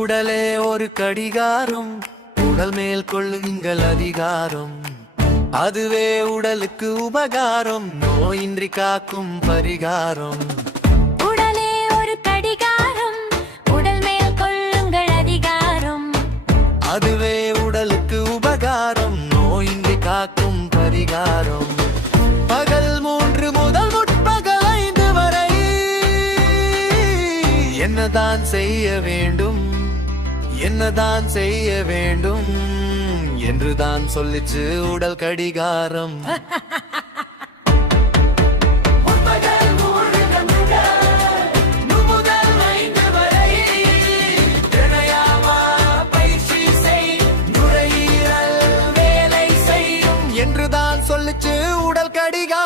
உடலே ஒரு கடிகாரம், உடல் மேல் கொள்ளுங்கள் அதிகாரம். அதுவே உடலுக்கு உபகாரம், நோயின்றி காக்கும் பரிகாரம். உடலே ஒரு கடிகாரம், உடல் மேல் கொள்ளுங்கள் அதிகாரம். அதுவே உடலுக்கு உபகாரம், நோயின்றி காக்கும் பரிகாரம். பகல் 3 முதல் முற்பகல் 5 வரை என்னதான் செய்ய வேண்டும், என்னதான் செய்ய வேண்டும் என்றுதான் சொல்லிச்சு உடல் கடிகாரம். என்றுதான் சொல்லிச்சு உடல் கடிகாரம்.